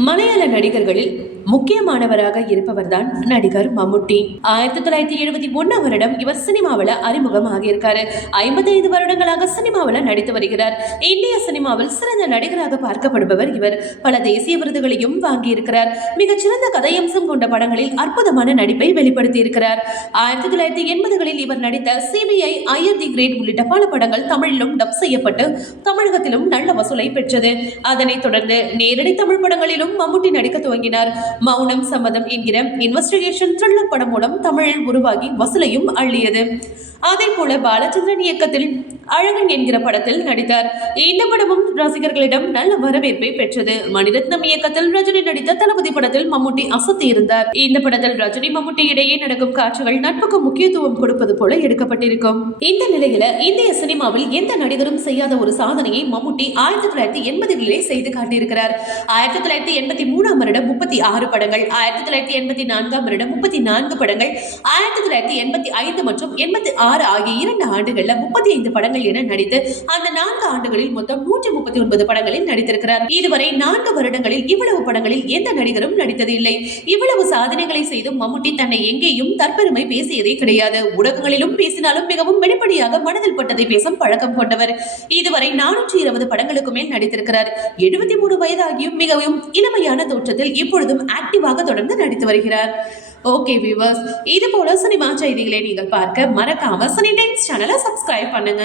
மலையாள நடிகர்களில் முக்கியமானவராக இருப்பவர்தான் நடிகர் மம்முட்டி. ஆயிரத்தி தொள்ளாயிரத்தி எழுபத்தி ஒன்னாம் வருடம் இவர் சினிமாவில் அறிமுகம் ஆகியிருக்காரு ஐம்பத்தைந்து வருடங்களாக சினிமாவில் நடித்து வருகிறார். இந்திய சினிமாவில் சிறந்த நடிகராக பார்க்கப்படுபவர் இவர். பல தேசிய விருதுகளையும் வாங்கியிருக்கிறார். மிகச்சிறந்த கதையம்சம் கொண்ட படங்களில் அற்புதமான நடிப்பை வெளிப்படுத்தி இருக்கிறார் ஆயிரத்தி தொள்ளாயிரத்தி எண்பதுகளில் இவர் நடித்த சிபிஐ ஐயர் தி கிரேட் உள்ளிட்ட பல படங்கள் தமிழிலும் டப் செய்யப்பட்டு தமிழகத்திலும் நல்ல வசூலை பெற்றது. அதனைத் தொடர்ந்து நேரடி தமிழ் படங்களிலும் மம்முட்டி நடிக்க துவங்கினார். மௌனம் சம்மதம் என்கிற இன்வெஸ்டிகேஷன் த்ரில்லர் படம் மூலம் தமிழில் உருவாகி வசூலையும் அள்ளியது. அதே போல பாலச்சந்திரன் இயக்கத்தில் அழகன் என்கிற படத்தில் நடித்தார். இந்த படமும் ரசிகர்களிடம் நல்ல வரவேற்பை பெற்றது. மணிரத்னம் இயக்கத்தில் ரஜினி நடித்த தளபதி படத்தில் மம்முட்டி அசத்தி இருந்தார். இந்த படத்தில் ரஜினி மம்முட்டி இடையே நடக்கும் காட்சிகள் நட்புக்கு முக்கியத்துவம் கொடுப்பது போல எடுக்கப்பட்டிருக்கும். இந்த நிலையில இந்திய சினிமாவில் எந்த நடிகரும் செய்யாத ஒரு சாதனையை மம்முட்டி ஆயிரத்தி தொள்ளாயிரத்தி எண்பதுகளிலே செய்து காட்டியிருக்கிறார். ஆயிரத்தி தொள்ளாயிரத்தி எண்பத்தி மூணாம் வருடம் முப்பத்தி ஆறு ஆறு படங்கள் ஆயிரத்தி தொள்ளாயிரத்தி எண்பத்தி நான்காம் வருடம் முப்பத்தி நான்கு படங்கள் ஆயிரத்தி தொள்ளாயிரத்தி எண்பத்தி ஐந்து மற்றும் எண்பத்தி ஆறு ஆகிய இரண்டு ஆண்டுகள்ல முப்பத்தி ஐந்து படங்கள் என நடித்து அந்த நான்கு ஆண்டுகளில் மொத்தம் நூற்றி முப்பத்தி ஒன்பது படங்களில் நடித்திருக்கிறார். இதுவரை நான்கு வருடங்களில் இவ்வளவு படங்களில் எந்த நடிகரும் நடித்தது இல்லை இவ்வளவு சாதனைகளை செய்தும் மம்முட்டி தன்னை எங்கேயும் தற்பெருமை பேசியதே கிடையாது. ஊடகங்களிலும் பேசினாலும் மிகவும் வெளிப்படையாக மனதில் பட்டதை பேசும் பழக்கம் கொண்டவர். இதுவரை நானூற்றி இருபது படங்களுக்கு மேல் நடித்திருக்கிறார். எழுபத்தி மூணு வயதாகியும் மிகவும் இளமையான தோற்றத்தில் இப்பொழுதும் ஆக்டிவாக தொடர்ந்து நடித்து வருகிறார். ஓகே வியூவர்ஸ் இது போல சினிமா செய்திகளை நீங்கள் பார்க்க மறக்காம சினி டைம்ஸ் சேனலை சப்ஸ்கிரைப் பண்ணுங்க.